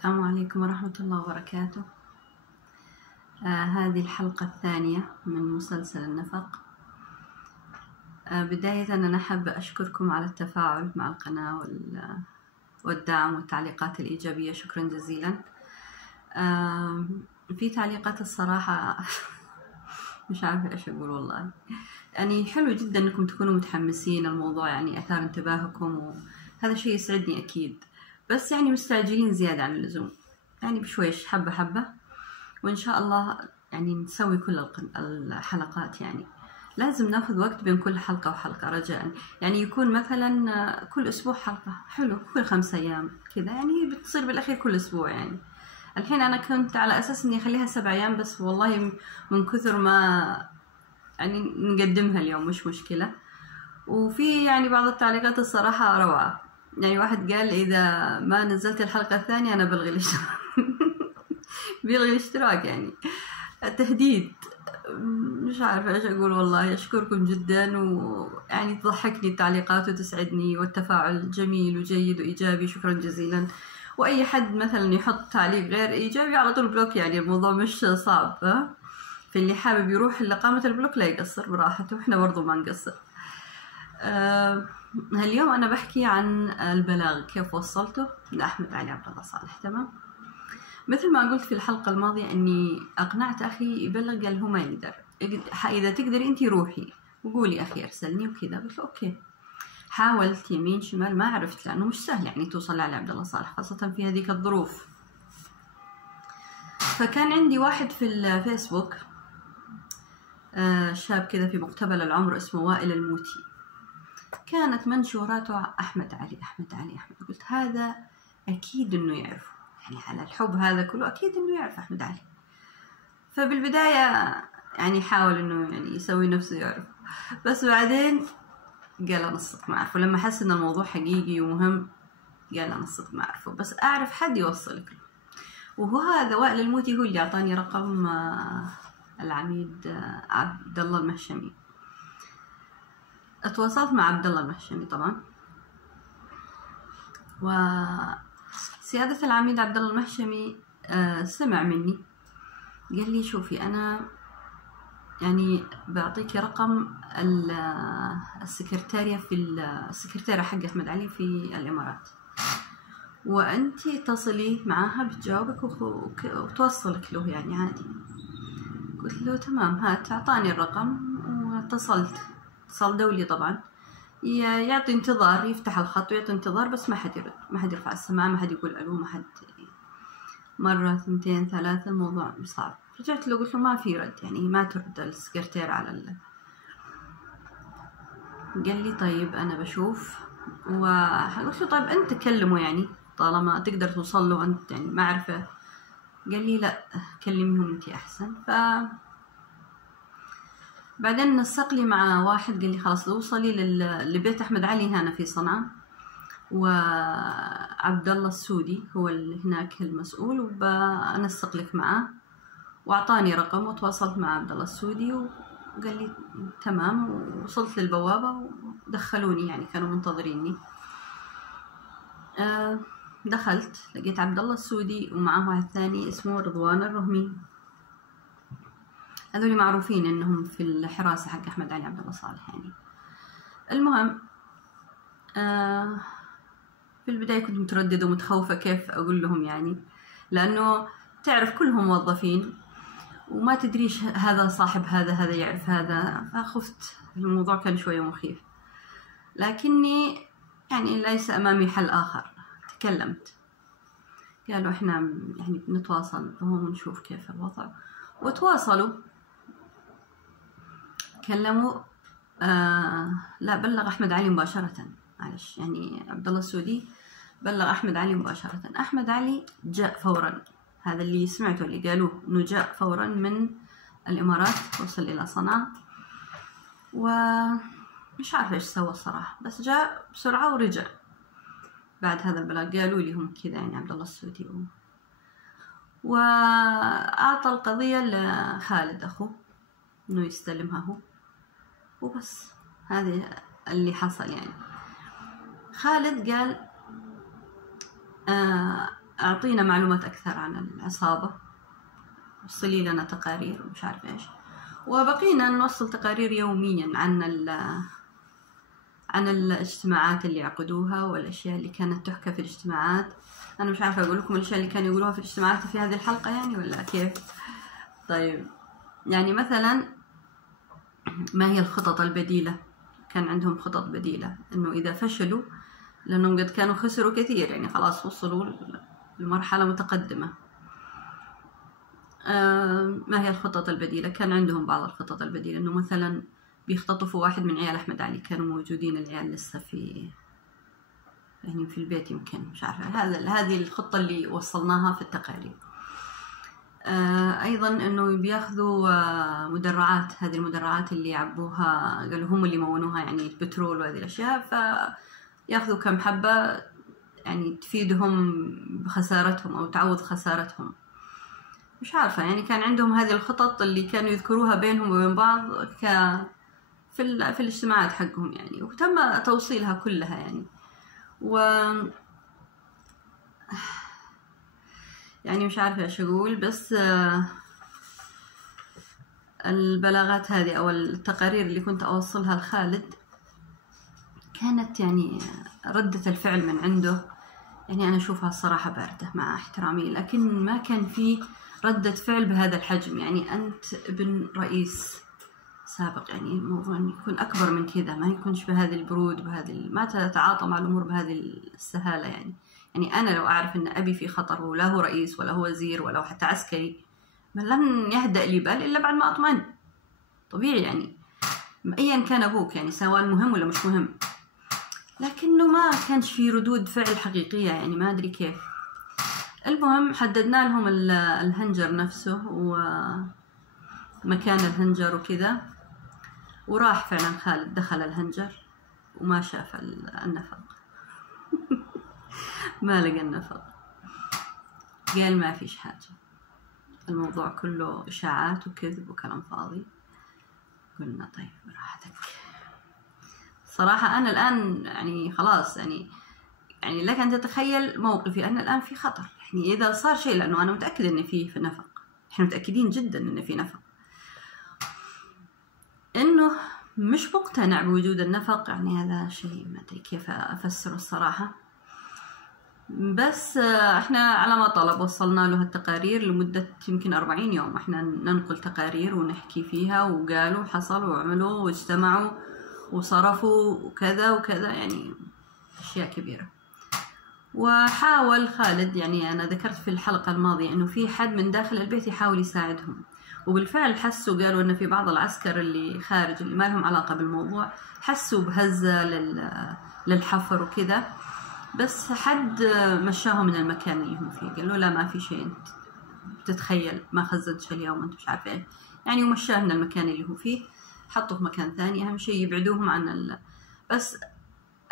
السلام عليكم ورحمة الله وبركاته. هذه الحلقة الثانية من مسلسل النفق. بداية أنا حابة أشكركم على التفاعل مع القناة والدعم والتعليقات الإيجابية، شكرا جزيلا. في تعليقات الصراحة مش عارفة إيش أقول والله. يعني حلو جدا أنكم تكونوا متحمسين، الموضوع يعني أثار انتباهكم وهذا شيء يسعدني أكيد، بس يعني مستعجلين زيادة عن اللزوم، يعني بشويش حبة حبة، وإن شاء الله يعني نسوي كل الحلقات. يعني لازم ناخذ وقت بين كل حلقة وحلقة رجاء، يعني يكون مثلا كل أسبوع حلقة، حلو، كل 5 أيام كذا، يعني بتصير بالأخير كل أسبوع. يعني الحين أنا كنت على أساس إني أخليها 7 أيام، بس والله من كثر ما يعني نقدمها اليوم مش مشكلة. وفي يعني بعض التعليقات الصراحة روعة، يعني واحد قال إذا ما نزلت الحلقة الثانية أنا بلغي الاشتراك بيلغي الاشتراك، يعني تهديد. مش عارفة إيش أقول والله. أشكركم جدا، ويعني تضحكني التعليقات وتسعدني، والتفاعل جميل وجيد وإيجابي، شكرا جزيلا. وأي حد مثلا يحط تعليق غير إيجابي على طول بلوك، يعني الموضوع مش صعب. فاللي حابب يروح لقامة البلوك لا يقصر براحته، وإحنا برضو ما نقصر. اليوم أنا بحكي عن البلاغ، كيف وصلته لأحمد علي عبد الله صالح. تمام، مثل ما قلت في الحلقة الماضية أني أقنعت أخي يبلغ، قال هو ما يقدر. إذا تقدري أنتي روحي وقولي أخي أرسلني وكذا. قلت له أوكي. حاولت يمين شمال ما عرفت، لأنه مش سهل يعني توصل لعلي عبد الله صالح، خاصة في هذيك الظروف. فكان عندي واحد في الفيسبوك، شاب كذا في مقتبل العمر اسمه وائل الموتي، كانت منشوراته أحمد علي أحمد علي أحمد. قلت هذا أكيد إنه يعرفه، يعني على الحب هذا كله أكيد إنه يعرف أحمد علي. فبالبداية يعني حاول إنه يعني يسوي نفسه يعرف، بس بعدين قال أنا الصدق ما أعرفه. لما حس إن الموضوع حقيقي ومهم قال أنا الصدق ما أعرفه، بس أعرف حد يوصلك له. وهو هذا وائل الموتي هو اللي أعطاني رقم العميد عبد الله المهشمي. اتواصلت مع عبد الله المهشمي طبعا، وسيادة العميد عبد الله المهشمي سمع مني، قال لي شوفي أنا يعني بعطيكي رقم السكرتارية في السكرتيرة حق أحمد علي في الإمارات، وأنتي اتصلي معاها بتجاوبك وتوصلك له يعني عادي. قلت له تمام هات. أعطاني الرقم واتصلت، اتصال دولي طبعا، يعطي انتظار، يفتح الخط ويعطي انتظار، بس ما حد يرد، ما حد يرفع السماعة، ما حد يقول ألو، ما حد. مرة 2 3 الموضوع صعب. رجعت له قلت له ما في رد، يعني ما ترد السكرتير على قال لي طيب أنا بشوف. وقلت له طيب أنت كلمه، يعني طالما تقدر توصل له أنت، يعني ما أعرفه. قال لي لا كلميهم أنت أحسن. بعدين نسق لي مع واحد قال لي خلاص اوصلي لبيت أحمد علي هنا في صنعاء، وعبد الله السودي هو اللي هناك المسؤول، وبنسق لك معاه. واعطاني رقم وتواصلت مع عبد الله السودي وقال لي تمام. ووصلت للبوابة ودخلوني، يعني كانوا منتظريني. دخلت لقيت عبد الله السودي ومعه واحد ثاني اسمه رضوان الرهمي، هذول معروفين انهم في الحراسة حق احمد علي عبد الله صالح يعني. المهم في البداية كنت مترددة ومتخوفة كيف أقول لهم، يعني لأنه تعرف كلهم موظفين وما تدريش هذا صاحب هذا يعرف هذا، فخفت. الموضوع كان شوية مخيف، لكني يعني ليس أمامي حل آخر. تكلمت، قالوا إحنا يعني بنتواصل ونشوف كيف الوضع. وتواصلوا، كلموا. لا بلغ أحمد علي مباشرة، معلش، يعني عبد الله السودي بلغ أحمد علي مباشرة. أحمد علي جاء فورا، هذا اللي سمعته اللي قالوه إنه جاء فورا من الإمارات، وصل إلى صنعاء، ومش عارفة إيش سوى الصراحة، بس جاء بسرعة ورجع بعد هذا البلاغ. قالوا لي هم كذا يعني عبد الله السودي وأعطى القضية لخالد أخوه إنه يستلمها هو، وبس. هذا اللي حصل يعني. خالد قال أعطينا معلومات أكثر عن العصابة، وصلي لنا تقارير ومش عارف إيش. وبقينا نوصل تقارير يوميا عن الاجتماعات اللي عقدوها والأشياء اللي كانت تحكى في الاجتماعات. أنا مش عارفة أقول لكم الأشياء اللي كانوا يقولوها في الاجتماعات في هذه الحلقة يعني ولا كيف؟ طيب يعني مثلا ما هي الخطط البديلة؟ كان عندهم خطط بديلة إنه إذا فشلوا، لأنهم قد كانوا خسروا كثير يعني خلاص وصلوا لمرحلة متقدمة. ما هي الخطط البديلة؟ كان عندهم بعض الخطط البديلة، إنه مثلا بيختطفوا واحد من عيال أحمد علي، كانوا موجودين العيال لسه في البيت يمكن، مش عارفة. هذه الخطة اللي وصلناها في التقارير. أيضا إنه بياخذوا مدرعات، هذه المدرعات اللي يعبوها قالوا هم اللي مونوها يعني البترول وهذه الأشياء، فياخذوا كم حبة يعني تفيدهم بخسارتهم أو تعوض خسارتهم. مش عارفة يعني كان عندهم هذه الخطط اللي كانوا يذكروها بينهم وبين بعض في الاجتماعات حقهم يعني، وتم توصيلها كلها يعني. يعني مش عارفة ايش اقول، بس البلاغات هذه او التقارير اللي كنت اوصلها لخالد كانت يعني ردة الفعل من عنده يعني انا اشوفها الصراحة باردة مع احترامي، لكن ما كان في ردة فعل بهذا الحجم. يعني انت ابن رئيس سابق، يعني الموضوع أن يكون أكبر من كذا، ما يكونش بهذه البرود، ما تتعاطى مع الأمور بهذه السهالة يعني أنا لو أعرف أن أبي في خطر ولا هو رئيس ولا هو وزير ولا حتى عسكري، لن يهدأ لي بال إلا بعد ما أطمئن. طبيعي يعني أيا كان أبوك يعني سواء مهم ولا مش مهم، لكنه ما كانش في ردود فعل حقيقية يعني ما أدري كيف. المهم حددنا لهم الهنجر نفسه ومكان الهنجر وكذا، وراح فعلا خالد دخل الهنجر وما شاف النفق ما لقى النفق، قال ما فيش حاجة، الموضوع كله إشاعات وكذب وكلام فاضي. قلنا طيب براحتك. صراحة أنا الآن يعني خلاص يعني لك أن تتخيل موقفي، أنا الآن في خطر يعني إذا صار شيء، لأنه أنا متأكد إن في نفق، إحنا متأكدين جدا إن في نفق، إنه مش مقتنع بوجود النفق يعني هذا شيء ما أدري كيف أفسره الصراحة. بس إحنا على ما طلب وصلنا له التقارير لمدة يمكن 40 يوم، إحنا ننقل تقارير ونحكي فيها، وقالوا حصلوا وعملوا واجتمعوا وصرفوا وكذا وكذا يعني أشياء كبيرة. وحاول خالد يعني أنا ذكرت في الحلقة الماضية إنه في حد من داخل البيت يحاول يساعدهم، وبالفعل حسوا، قالوا إن في بعض العسكر اللي خارج اللي ما لهم علاقة بالموضوع حسوا بهزة للحفر وكذا، بس حد مشاهم من المكان اللي هم فيه، قال له لا ما في شيء، انت بتتخيل ما خزنتش اليوم انت مش عارف ايه يعني، ومشاه من المكان اللي هو فيه، حطه في مكان ثاني، اهم شيء يبعدوهم عن بس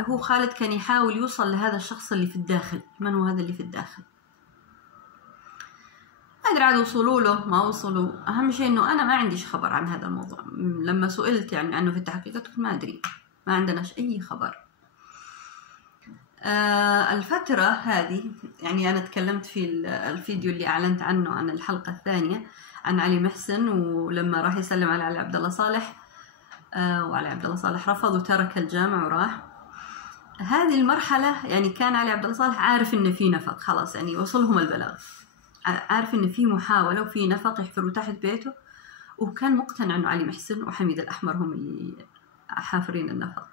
هو خالد كان يحاول يوصل لهذا الشخص اللي في الداخل. من هو هذا اللي في الداخل؟ ما أدري عاد وصلوا له ما وصلوا، أهم شيء إنه أنا ما عنديش خبر عن هذا الموضوع. لما سئلت يعني عنه في التحقيقات ما أدري، ما عندناش أي خبر. الفترة هذه يعني أنا تكلمت في الفيديو اللي أعلنت عنه عن الحلقة الثانية عن علي محسن، ولما راح يسلم على علي عبد الله صالح وعلي عبد الله صالح رفض وترك الجامع وراح. هذه المرحلة يعني كان علي عبد الله صالح عارف إن في نفق، خلاص يعني وصلهم البلاغ، عارف إن في محاولة وفي نفق يحفروا تحت بيته، وكان مقتنع إنه علي محسن وحميد الأحمر هم اللي حافرين النفق.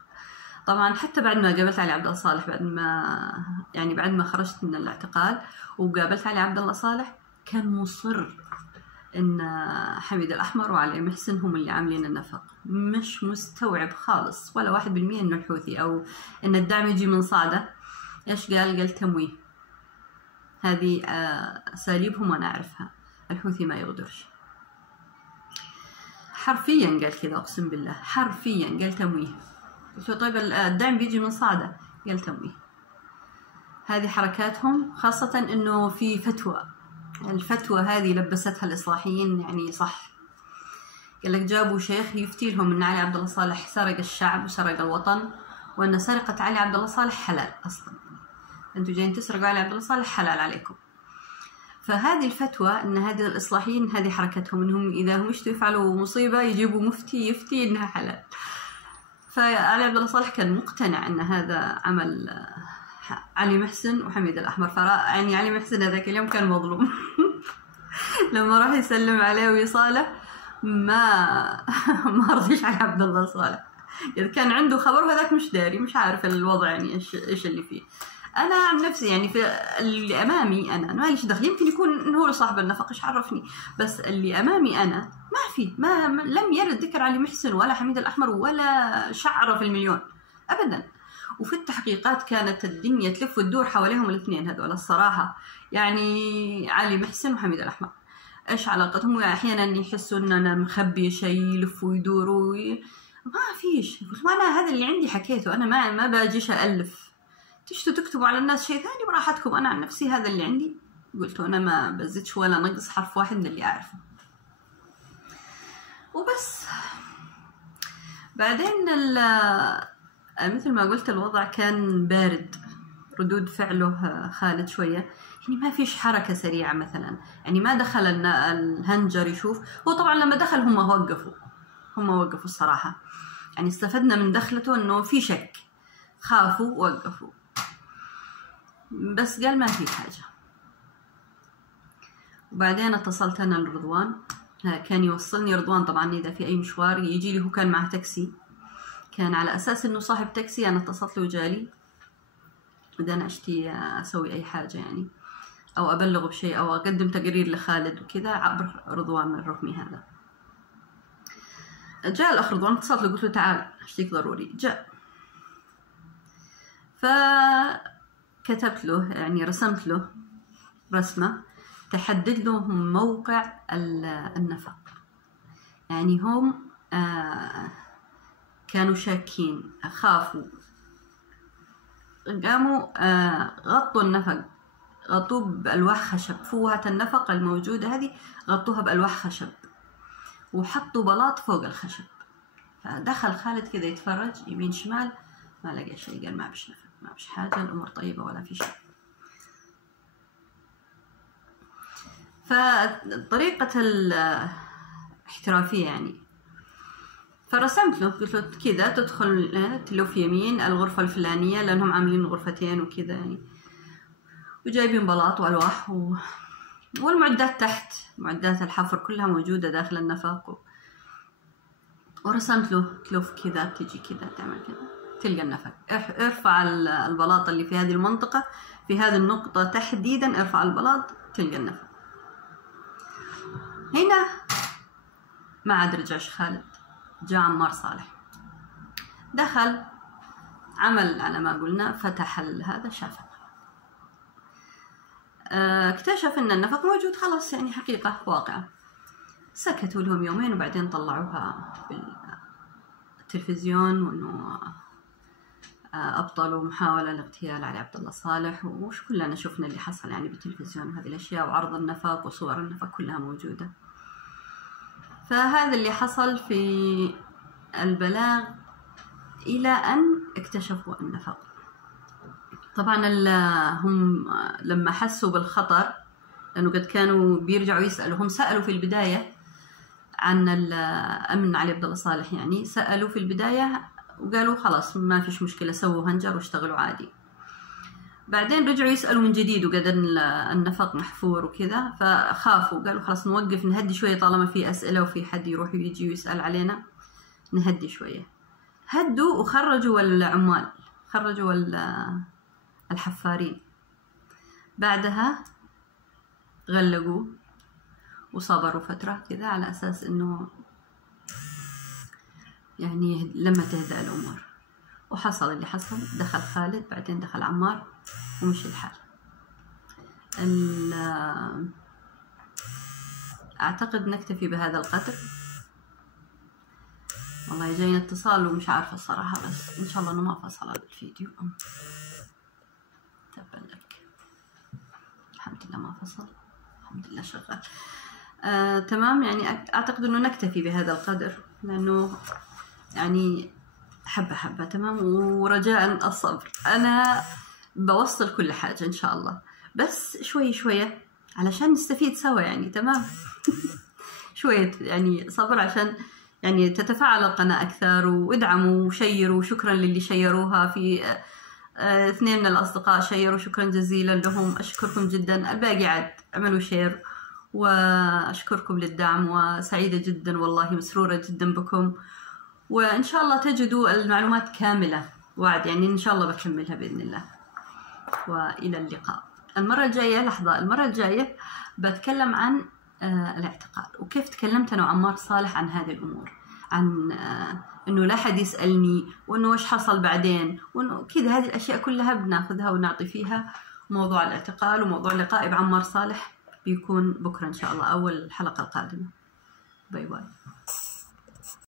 طبعا حتى بعد ما قابلت علي عبد الله صالح، بعد ما خرجت من الاعتقال وقابلت علي عبد الله صالح، كان مصر ان حميد الأحمر وعلي محسن هم اللي عاملين النفق، مش مستوعب خالص ولا 1% انه الحوثي او ان الدعم يجي من صعدة. ايش قال تمويه، هذه اساليبهم وانا اعرفها، الحوثي ما يغدرش. حرفيا قال كذا، اقسم بالله حرفيا قال تمويه. قلت له طيب الدعم بيجي من صعدة، قال تمويه. هذه حركاتهم، خاصة انه في فتوى، الفتوى هذه لبستها الإصلاحيين يعني صح. قال لك جابوا شيخ يفتي لهم ان علي عبد الله صالح سرق الشعب وسرق الوطن، وان سرقة علي عبد الله صالح حلال اصلا. أنتوا جايين تسرقوا علي عبد الله صالح، حلال عليكم. فهذه الفتوى ان هذه الاصلاحيين هذه حركتهم، انهم اذا هم يشتوا يفعلوا مصيبه يجيبوا مفتي يفتي انها حلال. فعلي عبد الله صالح كان مقتنع ان هذا عمل علي محسن وحميد الاحمر. يعني علي محسن هذاك اليوم كان مظلوم لما راح يسلم عليه ويصالح ما رضيش علي عبد الله صالح، يعني كان عنده خبر وهذاك مش داري، مش عارف الوضع يعني ايش اللي فيه. انا عن نفسي يعني في اللي امامي انا ماليش دخل، يمكن يكون هو صاحب النفق ايش عرفني، بس اللي امامي انا ما لم يرد ذكر علي محسن ولا حميد الاحمر ولا شعره في المليون ابدا. وفي التحقيقات كانت الدنيا تلف وتدور حواليهم الاثنين هذول الصراحه، يعني علي محسن وحميد الاحمر ايش علاقتهم؟ احيانا يحسوا ان انا مخبي شيء، يلفوا ويدوروا ما فيش. قلت ما انا هذا اللي عندي حكيته، انا ما باجيش الف، تشتوا تكتبوا على الناس شيء ثاني براحتكم، انا عن نفسي هذا اللي عندي قلته، انا ما بزيدش ولا نقص حرف واحد من اللي اعرفه وبس. بعدين مثل ما قلت الوضع كان بارد، ردود فعله خالد شوية، يعني ما فيش حركة سريعة مثلا، يعني ما دخل الهنجر يشوف. هو طبعا لما دخل هم وقفوا الصراحة، يعني استفدنا من دخلته انه في شك، خافوا وقفوا، بس قال ما في حاجة. وبعدين اتصلت أنا لرضوان، كان يوصلني رضوان طبعا إذا في أي مشوار يجي لي، هو كان معه تاكسي، كان على أساس إنه صاحب تاكسي. أنا اتصلت له وجالي، بدي أنا أشتي أسوي أي حاجة يعني، أو أبلغه بشيء أو أقدم تقرير لخالد وكذا عبر رضوان من الرقمي هذا. جاء الأخ رضوان، اتصلت له قلت له تعال أشتيك ضروري. جاء، فكتبت له يعني رسمت له رسمة تحدد له موقع النفق. يعني هم كانوا شاكين، خافوا، قاموا غطوا النفق، غطوه بألواح خشب، فوهة النفق الموجودة هذه غطوها بألواح خشب وحطوا بلاط فوق الخشب. فدخل خالد كذا يتفرج يمين شمال، ما لقى شيء، قال ما بش نفق، ما بش حاجة، الأمور طيبة ولا في شيء. فطريقة الاحترافية يعني، فرسمت له قلت له كذا تدخل تلف يمين الغرفة الفلانية، لأنهم عاملين غرفتين وكذا يعني، وجايبين بلاط وألواح والمعدات تحت، معدات الحفر كلها موجودة داخل النفق. ورسمت له تلف كذا، تجي كذا، تعمل كذا، تلقى النفق. ارفع البلاط اللي في هذه المنطقة، في هذه النقطة تحديدا ارفع البلاط تلقى النفق. هنا ما عاد رجعش خالد، جاء عمار صالح، دخل عمل على ما قلنا، فتح هذا شاف، اكتشف ان النفق موجود خلاص، يعني حقيقة واقعة. سكتوا لهم يومين وبعدين طلعوها بالتلفزيون، وانه ابطلوا محاولة لاغتيال علي عبد الله صالح، وش كلنا شفنا اللي حصل يعني بالتلفزيون هذه الاشياء، وعرض النفق وصور النفق كلها موجودة. فهذا اللي حصل في البلاغ إلى أن اكتشفوا النفق. طبعا هم لما حسوا بالخطر، لأنه قد كانوا بيرجعوا يسألوا، هم سألوا في البداية عن أمن علي عبد الله صالح، يعني سألوا في البداية وقالوا خلاص ما فيش مشكلة، سووا هنجر واشتغلوا عادي. بعدين رجعوا يسألوا من جديد وقد النفق محفور وكذا، فخافوا، قالوا خلاص نوقف نهدي شوية، طالما في أسئلة وفي حد يروح ويجي ويسأل علينا نهدي شوية. هدوا وخرجوا العمال، خرجوا الحفارين. بعدها غلقوا وصبروا فترة كذا على أساس إنه يعني لما تهدأ الأمور. وحصل اللي حصل، دخل خالد، بعدين دخل عمار، ومشي الحال. أعتقد نكتفي بهذا القدر. والله جاينا اتصال ومش عارفة الصراحة، بس إن شاء الله إنه ما فصل هذا الفيديو. تبا لك، الحمد لله ما فصل، الحمد لله شغال. تمام، يعني أعتقد إنه نكتفي بهذا القدر، لأنه يعني حبة حبة. تمام، ورجاء الصبر. أنا بوصل كل حاجة إن شاء الله، بس شوي شوية علشان نستفيد سوا يعني. تمام. شوية يعني صبر عشان يعني تتفاعل القناة أكثر، وادعموا وشيروا. شكرا للي شيروها، في 2 من الأصدقاء شيروا، شكرا جزيلا لهم، أشكركم جدا. الباقي عاد اعملوا شير، وأشكركم للدعم، وسعيدة جدا والله، مسرورة جدا بكم، وإن شاء الله تجدوا المعلومات كاملة وعد يعني، إن شاء الله بكملها بإذن الله. وإلى اللقاء. المرة الجاية، لحظة، المرة الجاية بتكلم عن الاعتقال، وكيف تكلمت أنا وعمار صالح عن هذه الأمور، عن إنه لا حد يسألني، وإنه إيش حصل بعدين، وإنه كذا. هذه الأشياء كلها بناخذها ونعطي فيها. موضوع الاعتقال وموضوع لقائي بعمار صالح بيكون بكرة إن شاء الله، أول الحلقة القادمة. باي باي.